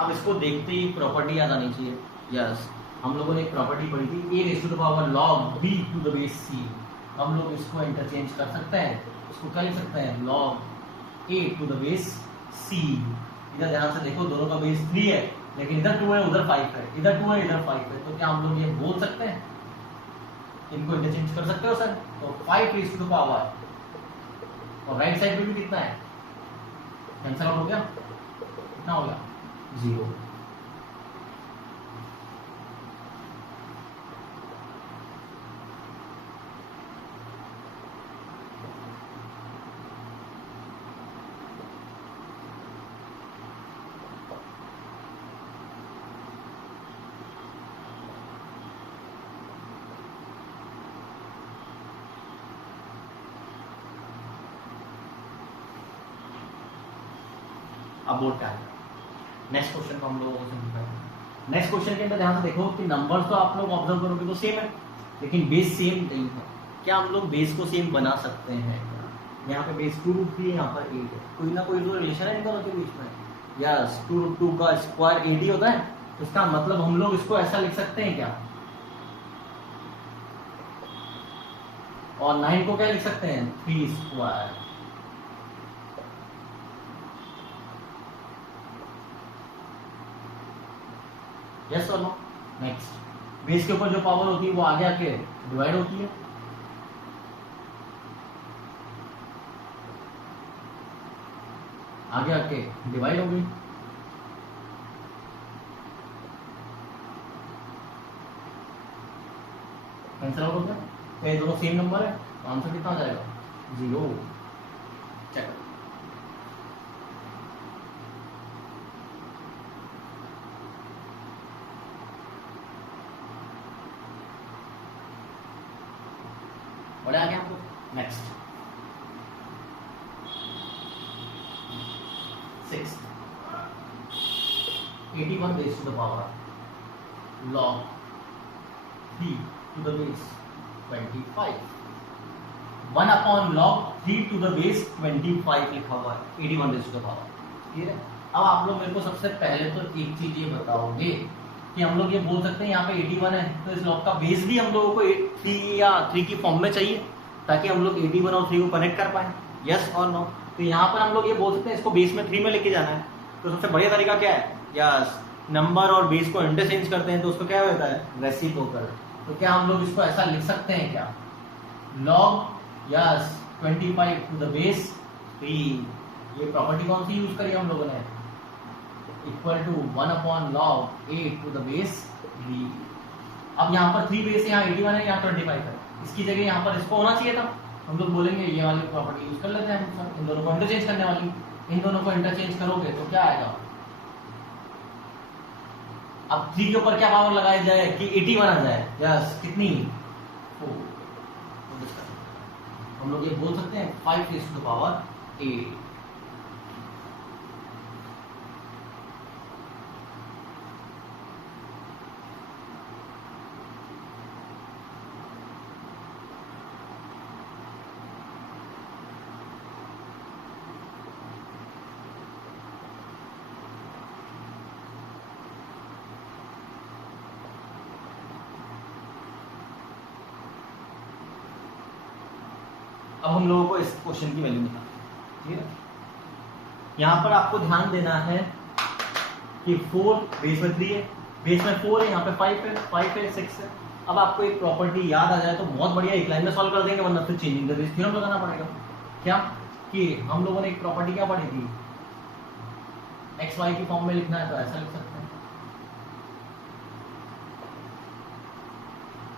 अब इसको देखते ही प्रॉपर्टी याद आनी चाहिए। यस, हम लोगों ने एक प्रॉपर्टी पढ़ी थी, a raised to the power log b to the base c। हम लोग इसको इंटरचेंज कर सकते हैं। इसको क्या लिख सकते हैं? log a to the base c। इधर ध्यान से देखो, दोनों का बेस 3 है, लेकिन इधर 2 है उधर 5 है, इधर 2 है इधर 5 है, तो क्या हम लोग ये बोल सकते हैं? इनको इंटरचेंज कर सकते हो सर? तो 5 raised to the power और राइट साइड पे भी कितना है? कैंसिल आउट हो गया, कितना हो गया? 0। अब बोर्ड क्या है? नेक्स्ट क्वेश्चन को हम लोगों को सिंपलीफाई करना। नेक्स्ट क्वेश्चन के अंदर ध्यान से देखो कि नंबर्स तो आप लोग ऑब्जर्व करोगे तो सेम है, लेकिन बेस सेम नहीं है। क्या हम लोग बेस को सेम बना सकते हैं? यहाँ पे बेस 2√3 है, यहाँ पर 8 है, कोई ना कोई तो रिलेशन है इन दोनों के बीच में। यस, 2√2 का स्क्वायर 8 ही होता है, तो इसका मतलब हम लोग इसको ऐसा लिख सकते हैं क्या, और 9 को क्या लिख सकते हैं, 3 स्क्वायर। यस और नो। नेक्स्ट, बेस के ऊपर जो पावर होती है वो आगे आके डिवाइड होती है, आगे आके डिवाइड हो गई। कैंसिल आउट हो गया, तो ये दोनों सेम नंबर है, तो आंसर कितना आ जाएगा, 0। चेक। बड़े आ गए आपको। Next 6, 81 raised to the power log 3 to the base 25, 1 upon log 3 to the base 25 लिखा हुआ है, 81 raised to the power। ठीक है, अब आप लोग मेरे को सबसे पहले तो एक चीज ये बताओगे कि हम लोग ये बोल सकते हैं यहाँ पे 81 है, तो इस लॉग का बेस भी हम लोगों को 3 या 3 की फॉर्म में चाहिए, ताकि हम लोग 81 और 3 को कनेक्ट कर पाए। यस और नो। तो यहाँ पर हम लोग ये बोल सकते हैं इसको बेस में 3 में लेके जाना है, तो सबसे बढ़िया तरीका क्या है, यस, नंबर और बेस को इंटरचेंज करते हैं तो उसको क्या होता है, रेसिप्रोकल। तो क्या हम लोग इसको ऐसा लिख सकते हैं क्या, log yes 25 to the base 3, ये प्रॉपर्टी कौन सी यूज करी हम लोगों ने, equal to 1 upon log 8 to the base 3। अब यहाँ पर 3 बेस है, यहाँ 81 है, यहाँ 25 है, इसकी जगह यहाँ पर इसको होना चाहिए था, हम लोग बोलेंगे ये वाली प्रॉपर्टी यूज कर लेते हैं हम, इन दोनों को इंटरचेंज करने वाली। इन दोनों को इंटरचेंज करोगे तो क्या आएगा, अब 3 के ऊपर क्या पावर लगाया जाए कि 81 आ जाए, यस, कितनी 4। हम लोग ये बोल सकते हैं 5 raised to the power 8। अब हम लोगों को इस क्वेश्चन की वैल्यू निकालनी, ठीक है। यहाँ पर आपको ध्यान देना है कि 4 बेस में 3 है, बेस में 4 है, यहाँ पे 5 है, 5 है, 6 है। अब आपको एक प्रॉपर्टी याद आ जाए तो बहुत बढ़िया, एक लाइन में सॉल्व कर देंगे, वरना फिर चेंजिंग द बेस थ्योरम लगाना पड़ेगा। क्या कि हम लोगों ने एक प्रॉपर्टी क्या पढ़ी थी, एक्स वाई की फॉर्म में लिखना है तो ऐसा लिख सकते हैं,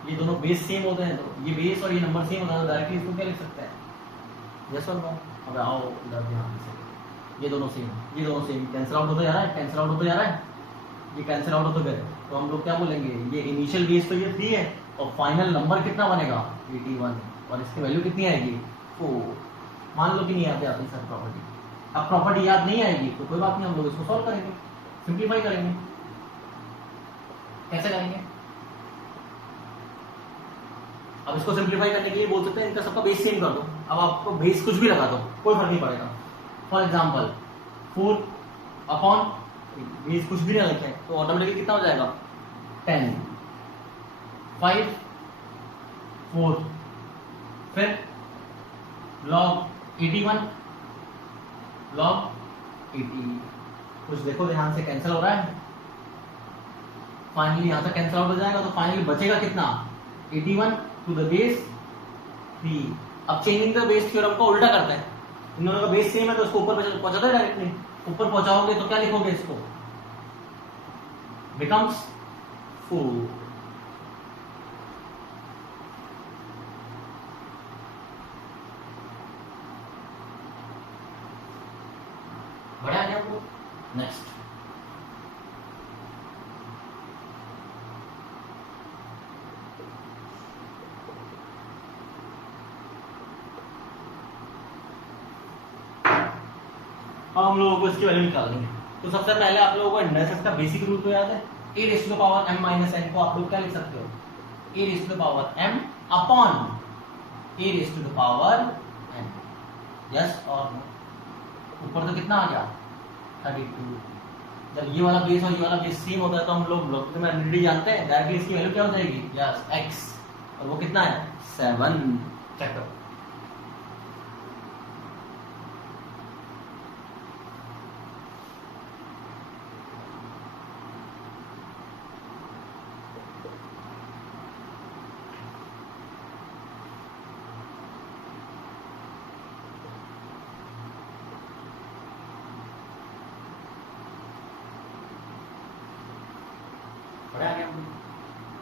ये दोनों बेस सेम होते हैं, तो ये बेस और ये नंबर सेम होता है, तो डायरेक्टली इसको क्या लिख सकते हैं, यस और नो। अब आओ इधर ध्यान से, ये दोनों सेम, ये दोनों सेम, कैंसिल आउट होता जा रहा है, कैंसिल आउट होता जा रहा है, ये कैंसिल आउट होते गए, तो हम लोग क्या बोलेंगे, ये इनिशियल बेस तो ये 3 है, और फाइनल नंबर कितना बनेगा 81, और इसकी वैल्यू कितनी आएगी 4। मान लो कि नहीं आती सर प्रॉपर्टी, अब प्रॉपर्टी याद नहीं आएगी तो कोई बात नहीं, हम लोग इसको सॉल्व करेंगे, सिंप्लीफाई करेंगे। कैसे करेंगे, अब इसको सिंप्लीफाई करने के लिए बोल सकते हैं इनका सबका बेस सेम कर दो। अब आपको बेस कुछ भी लगा दो, कोई फर्क नहीं पड़ेगा। फॉर एग्जांपल 4 अपॉन बेस कुछ भी ना लिखे तो ऑटोमेटिकली कितना हो जाएगा 10, 5 4, फिर लॉग 81 लॉग 80, कुछ देखो ध्यान से, कैंसिल हो रहा है, फाइनली यहां से कैंसिल आउट हो जाएगा, तो फाइनली बचेगा कितना 81 टू द बेस 3। अब चेंजिंग द बेस थ्योरम को उल्टा करते हैं, इन दोनों का बेस सेम है तो इसको ऊपर पहुंचाता है डायरेक्टली, ऊपर पहुंचाओगे तो क्या लिखोगे, इसको बिकम्स 4। बढ़िया है आपको। नेक्स्ट अब हम लोगों को इसकी वैल्यू निकाल देंगे। तो सबसे पहले आप लोगों को इंडाइसेस का बेसिक रूल तो याद है, a raise to the power m minus n को आप लोग क्या लिख सकते हो, a raise to the power m upon a raise to the power n। Yes और नो? ऊपर तो कितना आ गया 32। जब ये वाला बेस और ये वाला बेस सेम होता है तो हम लोग लोगरिथमिक जानते हैं, डायरेक्टली इसकी वैल्यू क्या हो जाएगी, यस x, और वो कितना है 7। चेक करो।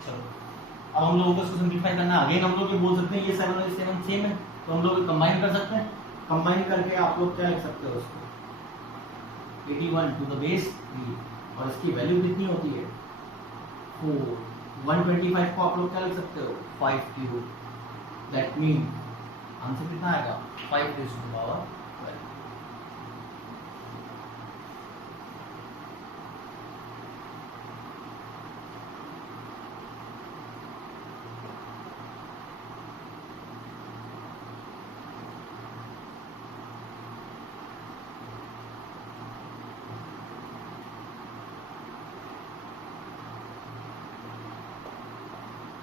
चलो अब हम लोगों को इसको सिंप्लीफाई करना है। अगेन हम लोग ये बोल सकते हैं ये 7 और 7 सेम है, तो हम लोग कंबाइन कर सकते हैं। कंबाइन करके आप लोग क्या लिख सकते हो उसको 81 टू द बेस 3, और इसकी वैल्यू कितनी होती है 4। 125 को आप लोग क्या लिख सकते हो 5 क्यूब, दैट मीन आंसर कितना आएगा 5 टू द पावर 12।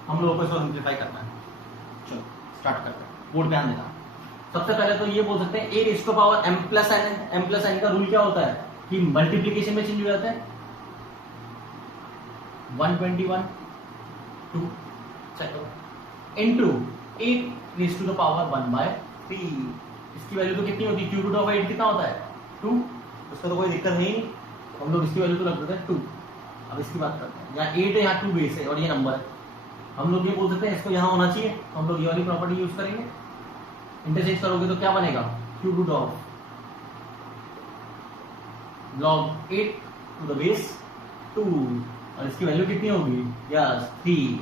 हम लोगों को इसको सिंप्लीफाई करना है। चलो स्टार्ट करते हैं, बोर्ड पे ध्यान देना। सबसे पहले तो ये बोल सकते हैं a raise to power m plus n। m plus n का रूल क्या होता है कि मल्टीप्लिकेशन में चेंज हो जाता है। 121 2 चलो into a raise to the power 1/3। इसकी वैल्यू तो कितनी होती है, क्यूब रूट ऑफ 8 कितना होता है 2। उसका तो कोई दिक्कत नहीं, हम लोग इसकी वैल्यू तो रख देते हैं 2। अब इसकी बात करते हैं, यहाँ 8 है, यहाँ 2 बेस है और ये नंबर है। हम लोग ये बोल सकते हैं इसको यहाँ होना चाहिए, तो हम लोग ये वाली प्रॉपर्टी यूज करेंगे। इंटरचेंज करोगे तो क्या बनेगा cube root of log 8 to the base 2, और इसकी वैल्यू कितनी होगी यस 3।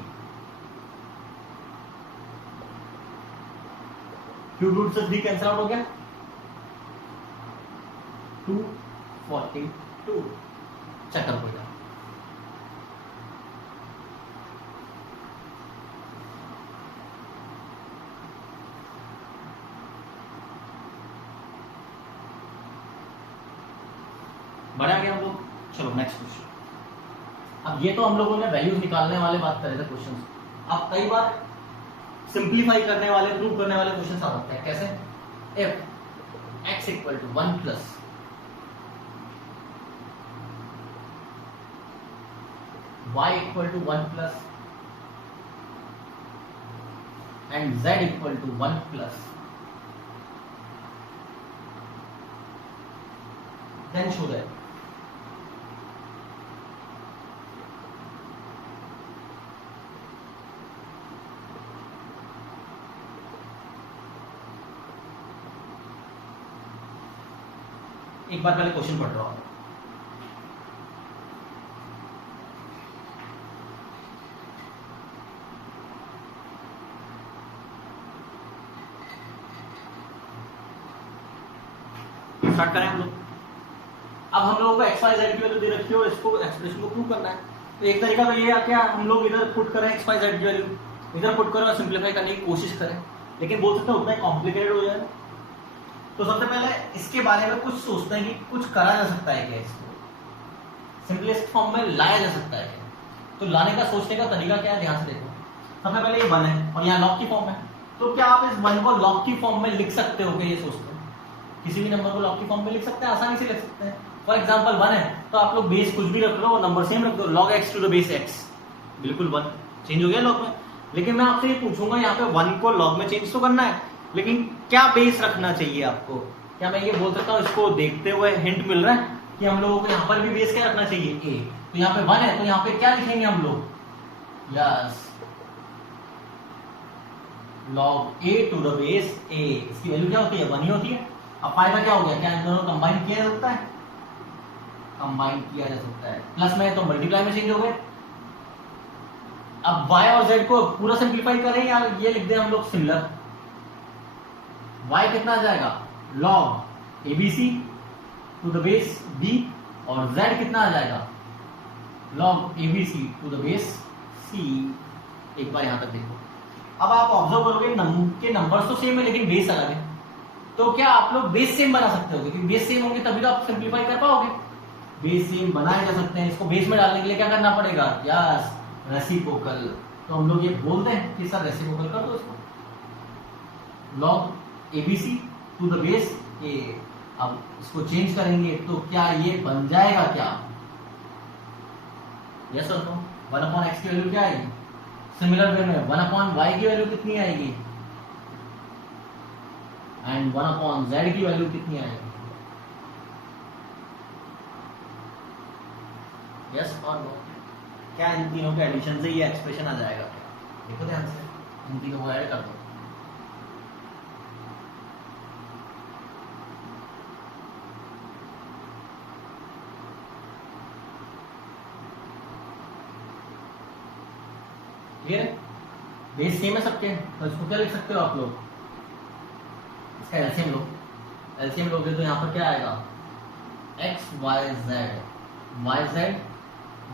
क्यूब रूट से 3 कैंसिल आउट हो गया 242। चेक कर कोई बढ़ा गया हम लोग। चलो नेक्स्ट क्वेश्चन। अब ये तो हम लोगों ने वैल्यूज निकालने वाले बात कर रहे थे क्वेश्चन। अब कई बार सिंप्लीफाई करने वाले, प्रूव करने वाले क्वेश्चन आ सकते हैं। कैसे, if x equal to 1 plus y equal to 1 plus and z equal to 1 plus, then show that एक बार पहले क्वेश्चन पढ़ रहा हूं। स्टार्ट करें हम लोग। अब हम लोगों को एक्स वाई जेड की वैल्यू दे रखी हो, इसको एक्सप्रेशन को प्रूव करना है। तो एक तरीका तो ये है क्या हम लोग इधर पुट करें एक्स वाई जेड की वैल्यू, इधर पुट करें और सिंप्लीफाई करने की कोशिश करें, लेकिन बोल सकते हैं उतना ही कॉम्प्लिकेटेड हो जाए। तो सबसे पहले इसके बारे में कुछ सोचते हैं कि कुछ करा जा सकता है क्या, इसको सिंपलेस्ट फॉर्म में लाया जा सकता है क्या। तो लाने का सोचने का तरीका क्या है, ध्यान से देखो। सबसे पहले ये 1 है और यहाँ लॉग की फॉर्म है, तो क्या आप इस 1 को लॉग की फॉर्म में लिख सकते हो क्या, ये सोचते हैं। किसी भी नंबर को लॉग की फॉर्म में लिख सकते हैं, आसानी से लिख सकते हैं। फॉर एग्जाम्पल 1 है तो आप लोग बेस कुछ भी रख लो और नंबर सेम रख दो, log x to the base x, बिल्कुल 1 चेंज हो गया लॉग में। लेकिन मैं आपसे ये पूछूंगा यहाँ पे 1 को log में चेंज तो करना है, लेकिन क्या बेस रखना चाहिए आपको। क्या मैं ये बोल सकता हूँ, इसको देखते हुए हिंट मिल रहा है कि हम लोगों को यहाँ पर भी बेस क्या रखना चाहिए a। तो यहाँ पे 1 है तो यहाँ पे क्या लिखेंगे हम लोग, yes log a to the base a। इसकी वैल्यू क्या होती है 1 ही होती है। अब फायदा क्या हो गया, क्या इन दोनों कंबाइन किया जा सकता है, कंबाइन किया जा सकता है। प्लस में तो मल्टीप्लाई में चेंज हो गए। अब y और z को पूरा सिंप्लीफाई करें या ये लिख दें हम लोग सिमिलर। y कितना आ जाएगा log abc to the base b, और z कितना आ जाएगा log abc to the base c। एक बार यहां तक देखो। अब आप ऑब्जर्व करोगे के नंबर्स तो सेम है लेकिन बेस अलग है। तो क्या आप लोग बेस सेम बना सकते हो, क्योंकि बेस सेम होंगे तभी तो आप सिंप्लीफाई कर पाओगे। बेस सेम बनाए जा सकते हैं, इसको बेस में डालने के लिए क्या करना पड़ेगा, यस रेसिप्रोकल। तो हम लोग ये बोलते हैं कि सर रेसिप्रोकल कर दो इसको, log ABC to the base a. अब इसको चेंज करेंगे तो क्या ये बन जाएगा क्या, यस और नो। 1/x की वैल्यू क्या आएगी, सिमिलर वे में 1/y की वैल्यू कितनी आएगी, एंड 1/z की वैल्यू कितनी आएगी, यस और नो। क्या इन तीनों के एडिशन से ये एक्सप्रेशन आ जाएगा क्या, देखो ध्यान से, इन तीनों को ऐड कर दो। क्लियर है, बेस सेम है सबके, तो इसको क्या लिख सकते हो आप लोग, इसका एलसीएम लो। एलसीएम लोगे तो यहाँ पर क्या आएगा, x y z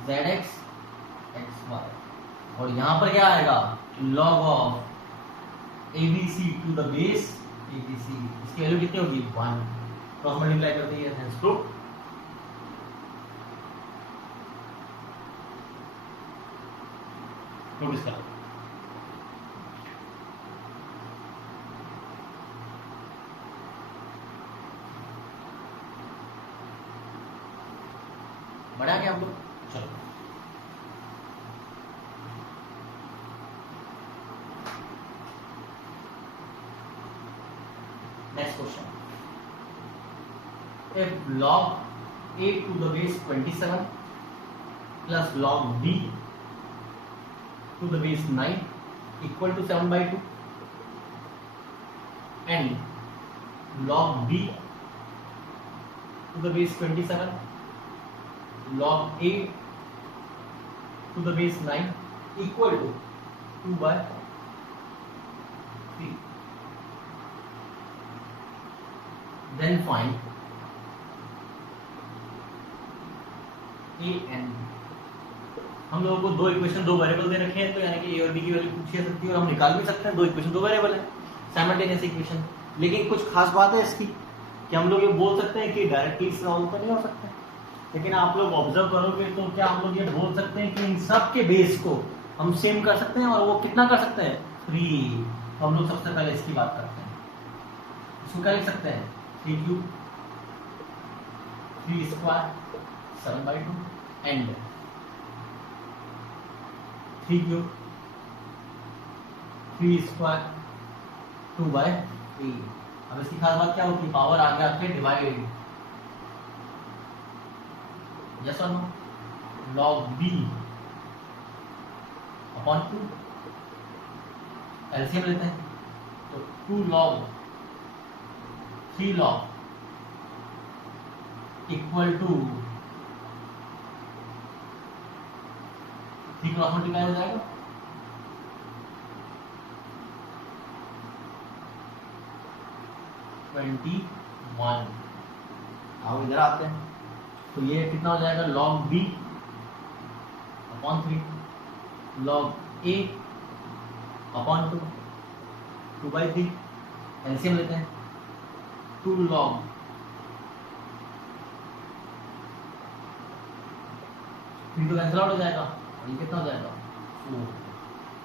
zx xy, और यहाँ पर क्या आएगा, log of abc to the base abc। इसकी वैल्यू कितनी होगी, 1, क्रॉस मल्टीप्लाई करते हैं, हेंस प्रूफ। नोटिस करो, बढ़ा क्या हम लोग, चलो next question. If log a to the base 27 plus log b to the base 9 equal to 7/2 and log b to the base 27 log a to the base 9 equal to 2/3, then find a and b। हम लोगों को दो equation, दो variable दे रखे हैं, तो यानी कि ए और बी की वैल्यू पूछी जा सकती है और हम निकाल भी सकते हैं। दो इक्वेशन दो वेरिएबल है, साइमल्टेनियस इक्वेशन। लेकिन कुछ खास बात है इसकी कि हम लोग ये बोल सकते हैं कि डायरेक्टली सॉल्व तो नहीं हो सकते, लेकिन आप लोग ऑब्जर्व करोगे तो क्या हम लोग ये बोल सकते हैं कि इन सब के बेस को हम सेम कर सकते हैं, और वो कितना कर सकते हैं, 3। तो हम लोग सबसे पहले इसकी बात करते हैं। इसको क्या लिख सकते हैं, 3³ 3² 7/2 एंड 3³ 3² 2/3। अब इसकी खास बात क्या होती है, पावर आगे आके डिवाइड, यस और no, log b upon 2, LCM लेते हैं तो 2 log 3 log equal to 3 cross multiply हो जाएगा, 21। आओ इधर आते हैं, तो ये कितना हो जाएगा, log b upon 3 log a upon 2 2/3, LCM लेते हैं 2 log 3 तो कैंसिल आउट हो जाएगा, और ये कितना हो जाएगा 4।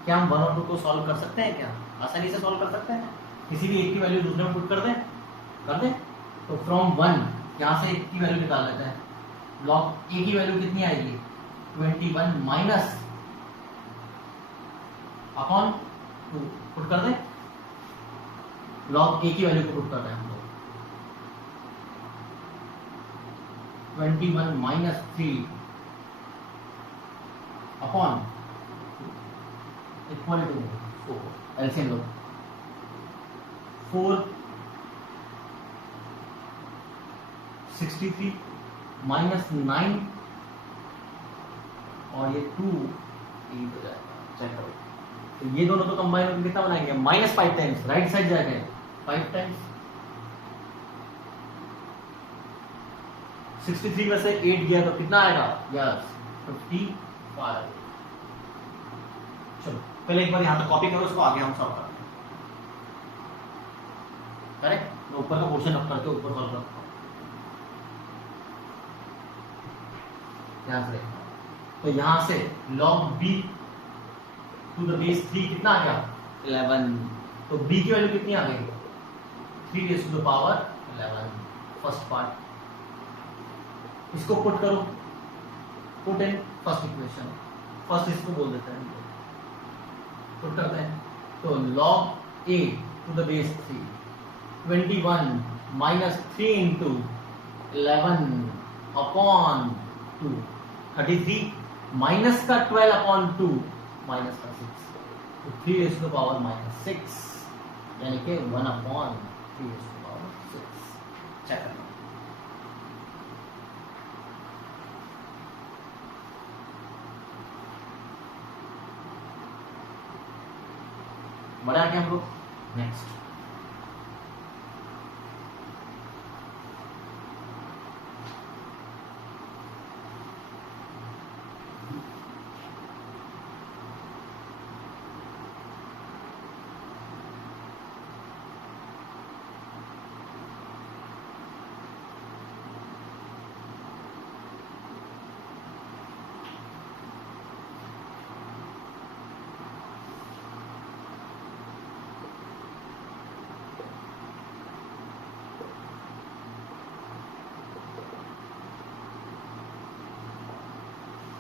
क्या हम 1 और 2 को सॉल्व कर सकते हैं, क्या आसानी से सॉल्व कर सकते हैं, किसी भी एक की वैल्यू दूसरे में पुट कर दें तो फ्रॉम 1 यहाँ से एक की वैल्यू निकाल लेते हैं। log a की वैल्यू कितनी आएगी, 21 माइनस अपॉन 2 पुट कर दें, log a की वैल्यू को पुट करते हैं हम लोग, 21 minus 3 upon equal to 4, LCM लो, 4 63 माइनस 9 और ये 2 8 हो जाएगा, चेक करो। तो ये दोनों तो कंबाइन होकर कितना बनाएंगे, -5 टाइम्स, राइट साइड जाएगा 5 टाइम्स, 63 में से 8 गया तो कितना आएगा, यस 55। चलो पहले एक बार यहां तक कॉपी करो, उसको आगे हम सॉल्व करते हैं, करेक्ट। नो ऊपर का पोर्शन रख करके ऊपर सॉल्व करता हूँ, ध्यान से देखना। तो यहाँ से log b to the base 3 कितना आ गया 11, तो b की वैल्यू कितनी आ गई 3 raise to the power 11, first part. इसको पुट करो, put in first equation, first इसको बोल देते हैं, पुट करते हैं। तो log a to the base 3 21 minus 3 into 11 upon 2 33 minus का 12 अपॉन 2 माइनस का 6, तो 3 raise to the power minus 6, यानी कि 1 upon 3 raise to the power 6। Check करना। बढ़ा के हम लोग नेक्स्ट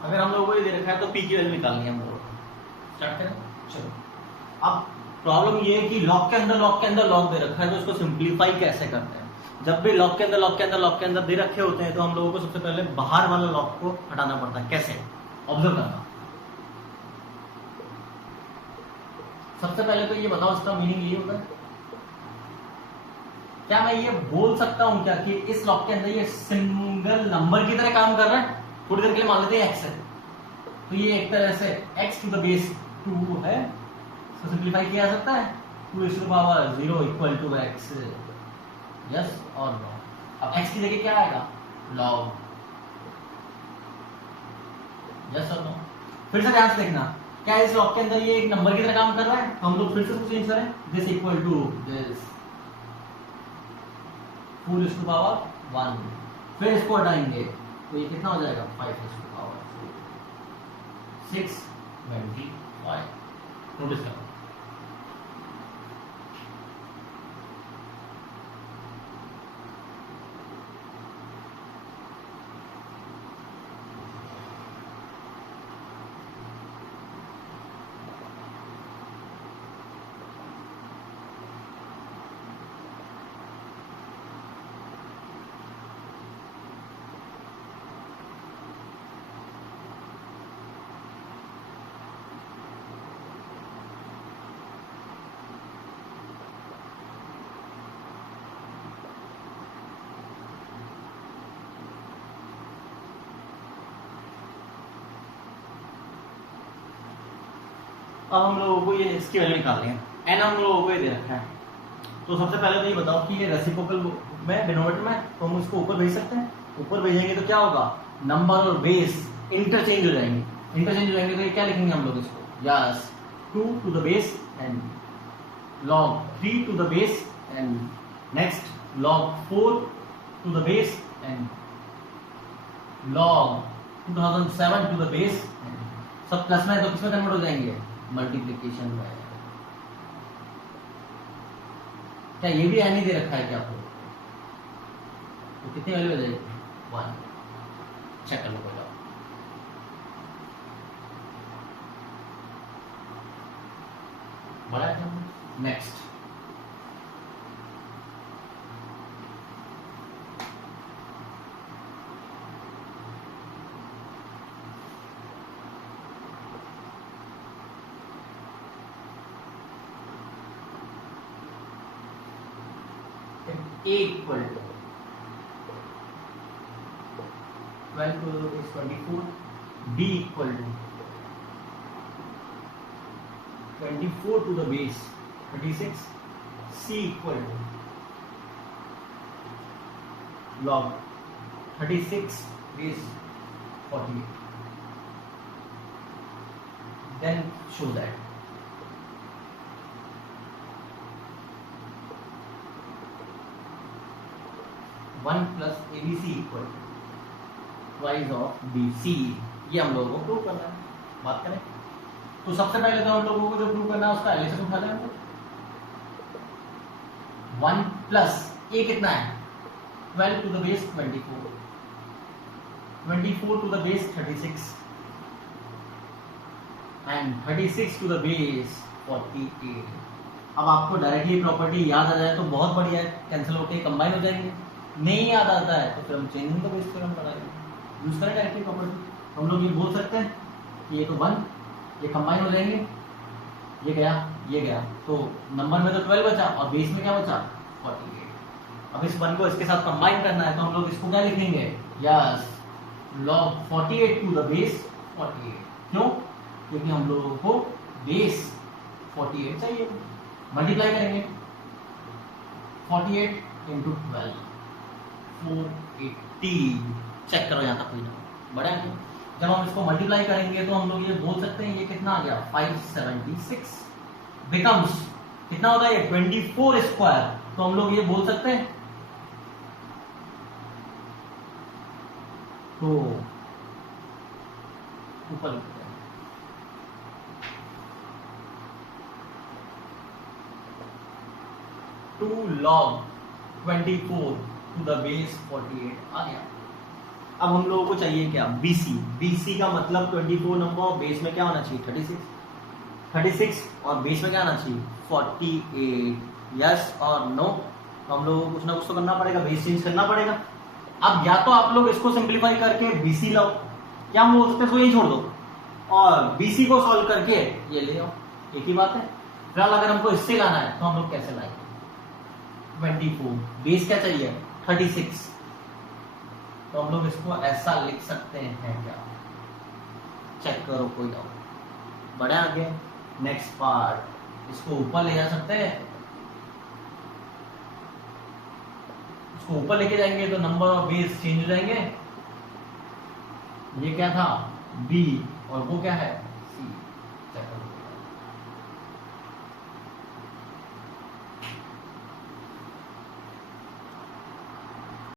अगर हम लोगों को ये दे रखा है तो पी की वैल्यू निकालनी है हम लोगों को। स्टार्ट करें, चलो। अब प्रॉब्लम ये है कि लॉग के अंदर लॉग दे रखा है, तो इसको सिंप्लीफाई कैसे करते हैं। जब भी लॉग के अंदर दे रखे होते हैं तो हम लोगों को सबसे पहले बाहर वाला लॉग को हटाना पड़ता है। कैसे, ऑब्जर्व करना। सबसे पहले तो ये बताओ इसका मीनिंग ये होता है, क्या मैं ये बोल सकता हूं क्या कि इस लॉग के अंदर ये सिंगल नंबर की तरह काम कर रहा है। थोड़ी देर के लिए मान लेते हैं x है, तो ये एक तरह से x टू द बेस 2 है, इसको सिंप्लीफाई किया जा सकता है 2 to the power 0 equal to x, yes और नो। अब x की जगह क्या आएगा log, यस और नो। फिर से ध्यान से देखना, क्या इस लॉग के अंदर ये एक नंबर की तरह काम कर रहा है, तो हम लोग फिर से इसको चेंज करें, this equal to this 4 to the power 1, फिर इसको हटाएंगे तो ये कितना हो जाएगा 5 टू द पावर 6 25। नोटिस करो, अब हम लोगों को ये इसकी वैल्यू निकालनी है। n हम लोगों को ये दे रखा है, तो सबसे पहले तो ये बताओ कि ये रेसिप्रोकल में डिनोमिनेटर में, तो हम इसको ऊपर भेज सकते हैं। ऊपर भेजेंगे तो क्या होगा, नंबर और बेस इंटरचेंज हो जाएंगे। इंटरचेंज हो जाएंगे तो ये क्या लिखेंगे हम लोग इसको, yes 2 to the base n log 3 to the base n, next log 4 to the base n, log 2007 to the base n। सब प्लस में है तो किसमें कन्वर्ट हो जाएंगे, मल्टीप्लिकेशन में। क्या ये भी n ही दे रखा है क्या आपको, तो कितनी वैल्यू हो जाएगी 1। चेक कर लो पहले, बड़ा है। Next A equal to 12 is 24, B equal to 24 to the base 36, C equal to log 36 base 48. Then show that 1 plus a b c equal twice of b c, ये हम लोगों को प्रूव करना है। बात करें तो सबसे पहले तो हम लोगों को जो प्रूव करना है उसका एलिसिस उठा लें हम लोग। 1 प्लस ए कितना है 12 to the base 24, 24 to the base 36 and 36 to the base 48। अब आपको डायरेक्टली प्रॉपर्टी याद आ जाए तो बहुत बढ़िया है, कैंसिल होके कंबाइन हो जाएंगे। नहीं याद आता है तो फिर हम चेंजिंग द बेस थ्योरम लगाएंगे, यूज करें डायरेक्टली प्रॉपर्टी। हम लोग ये बोल सकते हैं कि ये तो 1, ये कंबाइन हो जाएंगे, ये गया ये गया, तो नंबर में तो 12 बचा और बेस में क्या बचा 48। अब इस 1 को इसके साथ कंबाइन करना है तो हम लोग इसको क्या लिखेंगे, yes log 48 to the base 48। क्यों? क्योंकि हम लोगों को बेस 48 चाहिए। मल्टीप्लाई करेंगे 48 इंटू 12 480। चेक करो यहाँ तक कोई ना बड़ा है। जब हम इसको मल्टीप्लाई करेंगे तो हम लोग ये बोल सकते हैं ये कितना आ गया 576 बिकम्स कितना होता है ये 24 स्क्वायर। तो हम लोग ये बोल सकते हैं तो ऊपर 2 log 24 टू द बेस 48 आ गया। अब हम लोगों को चाहिए क्या BC। BC का मतलब 24 नंबर और बेस में क्या होना चाहिए 36 और बेस में क्या आना चाहिए 48। यस और नो? तो हम लोगों को कुछ ना कुछ तो करना पड़ेगा, बेस चेंज करना पड़ेगा। अब या तो आप लोग इसको सिंप्लीफाई करके BC लाओ, क्या हम बोल सकते हैं यही छोड़ दो और BC को सॉल्व करके ये ले आओ, एक ही बात है। फिलहाल अगर हमको इससे लाना है तो हम लोग कैसे लाएंगे 24 बेस क्या चाहिए 36, तो हम लोग इसको ऐसा लिख सकते हैं क्या, चेक करो कोई डाउट बढ़े आगे। नेक्स्ट पार्ट इसको ऊपर ले जा सकते हैं, इसको ऊपर लेके जाएंगे तो नंबर ऑफ बेस चेंज हो जाएंगे। ये क्या था B और वो क्या है C, चेक करो।